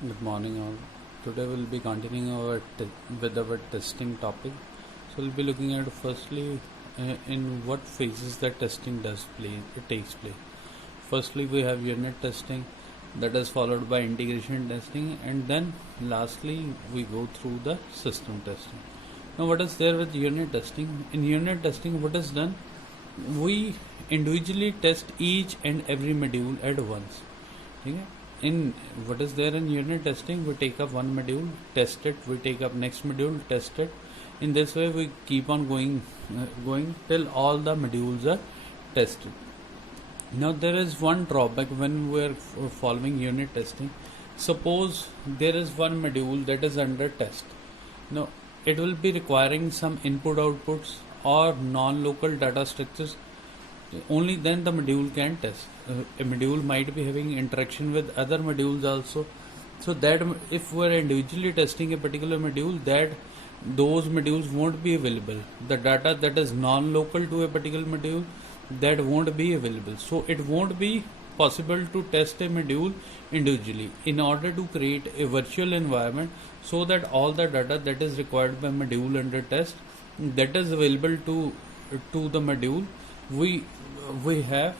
Good morning all. Today we'll be continuing with our testing topic. So we'll be looking at firstly in what phases the testing takes place. Firstly we have unit testing, that is followed by integration testing, and then lastly we go through the system testing. Now what is there with unit testing? In unit testing what is done? We individually test each and every module at once. Okay? In what is there in unit testing, we take up one module, test it, we take up next module, test it. In this way we keep on going till all the modules are tested. Now there is one drawback when we are following unit testing. Suppose there is one module that is under test. Now it will be requiring some input outputs or non-local data structures. Only then the module can test. A module might be having interaction with other modules also, so that if we are individually testing a particular module, that those modules won't be available. The data that is non-local to a particular module, that won't be available, so it won't be possible to test a module individually. In order to create a virtual environment so that all the data that is required by module under test, that is available to the module, we have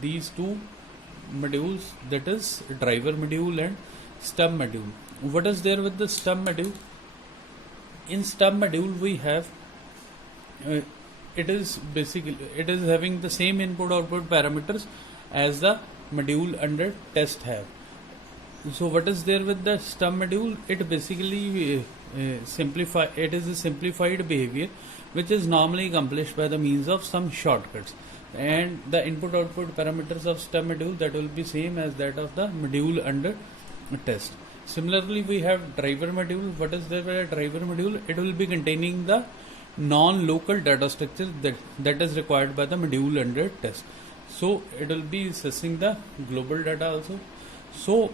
these two modules, that is driver module and stub module. What is there with the stub module? In stub module we have it is having the same input output parameters as the module under test have. So what is there with the stub module? It basically it is a simplified behavior which is normally accomplished by the means of some shortcuts, and the input output parameters of stub module, that will be same as that of the module under test. Similarly we have driver module. What is there with a driver module? It will be containing the non-local data structure that is required by the module under test, so it will be accessing the global data also. So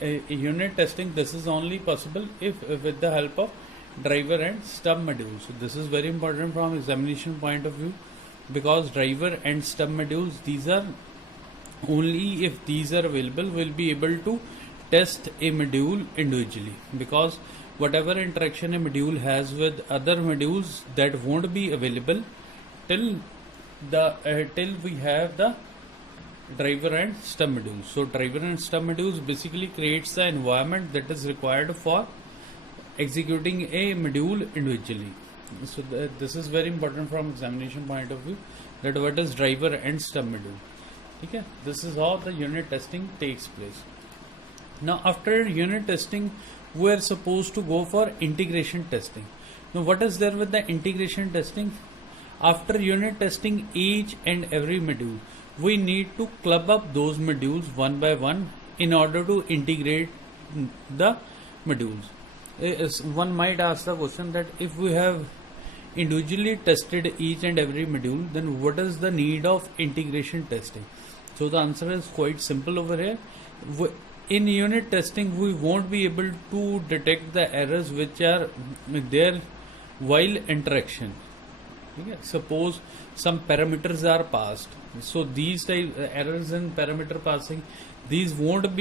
a unit testing, this is only possible if with the help of driver and stub modules. So this is very important from examination point of view, because driver and stub modules, these are only if these are available we'll be able to test a module individually, because whatever interaction a module has with other modules, that won't be available till we have the driver and stub modules. So driver and stub modules basically creates the environment that is required for executing a module individually. So this is very important from examination point of view, that what is driver and stub module. Okay, this is how the unit testing takes place. Now after unit testing we are supposed to go for integration testing. Now what is there with the integration testing? After unit testing each and every module, we need to club up those modules one by one in order to integrate the modules. One might ask the question that if we have individually tested each and every module, then what is the need of integration testing? So the answer is quite simple over here. In unit testing we won't be able to detect the errors which are there while interaction. Okay. Suppose some parameters are passed, so these type errors in parameter passing, we won't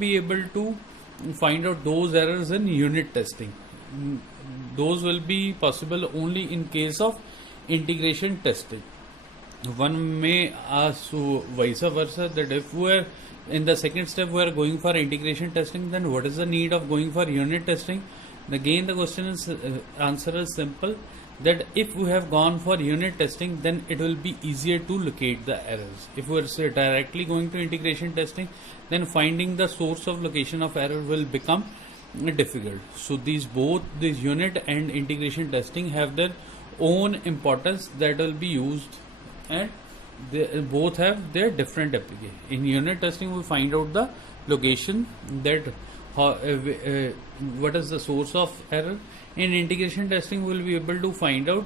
be able to find out those errors in unit testing. Those will be possible only in case of integration testing. One may ask, so vice versa, that if we are in the second step we are going for integration testing, then what is the need of going for unit testing? Again the question is answer is simple, that if we have gone for unit testing, then it will be easier to locate the errors. If we are directly going to integration testing, then finding the source of location of error will become difficult. So both these unit and integration testing have their own importance that will be used, and they both have their different application. In unit testing we find out the location, that what is the source of error. In integration testing we will be able to find out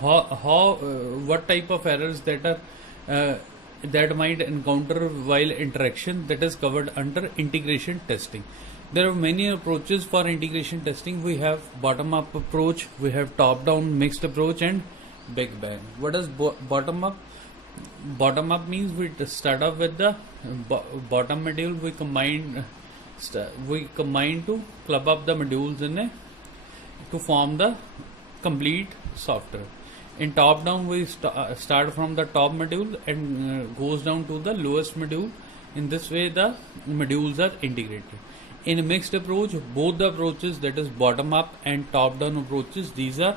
what type of errors that are that might encounter while interaction, that is covered under integration testing. There are many approaches for integration testing. We have bottom up approach, we have top down mixed approach, and big bang. What is bottom up? Bottom up means we start off with the bottom module. We combine to club up the modules in a to form the complete software. In top down, we start from the top module and goes down to the lowest module. In this way, the modules are integrated. In a mixed approach, both the approaches, that is bottom up and top down approaches, these are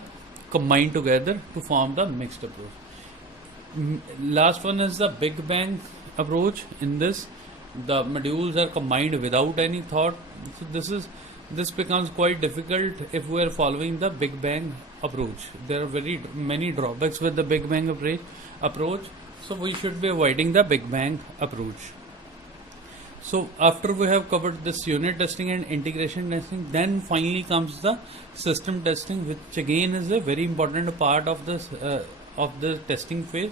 combined together to form the mixed approach. Last one is the Big Bang approach. In this, the modules are combined without any thought. So this becomes quite difficult if we are following the Big Bang approach. There are very many drawbacks with the Big Bang approach, so we should be avoiding the Big Bang approach. So after we have covered this unit testing and integration testing, then finally comes the system testing, which again is a very important part of this of the testing phase.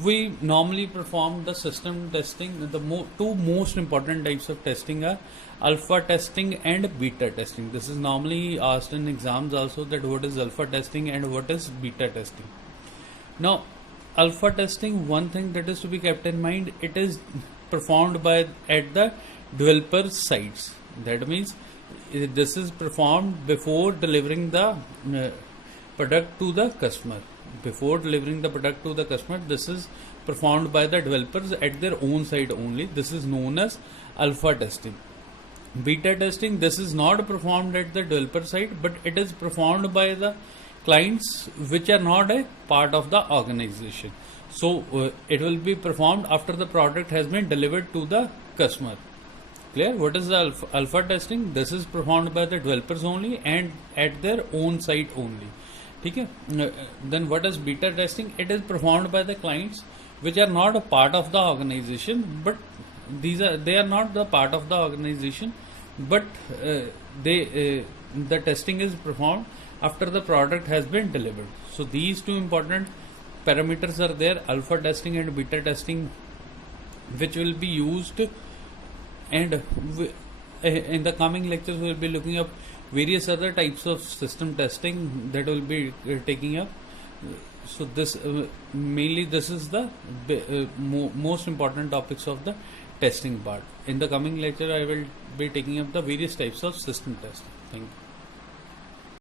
We normally perform the system testing. The two most important types of testing are alpha testing and beta testing. This is normally asked in exams also, that what is alpha testing and what is beta testing. Now, alpha testing, one thing that is to be kept in mind, it is performed at the developer sites. That means this is performed before delivering the product to the customer. Before delivering the product to the customer, this is performed by the developers at their own site only. This is known as alpha testing. Beta testing, this is not performed at the developer site, but it is performed by the clients which are not a part of the organization. So it will be performed after the product has been delivered to the customer. Clear? What is the alpha testing? This is performed by the developers only and at their own site only. Okay? Then what is beta testing? It is performed by the clients which are not a part of the organization, but they are not the part of the organization, but the testing is performed after the product has been delivered. So these two important parameters are there, alpha testing and beta testing, which will be used, and in the coming lectures we will be looking up various other types of system testing that will be taking up. So this mainly this is the most important topics of the testing part. In the coming lecture I will be taking up the various types of system testing. Thank you.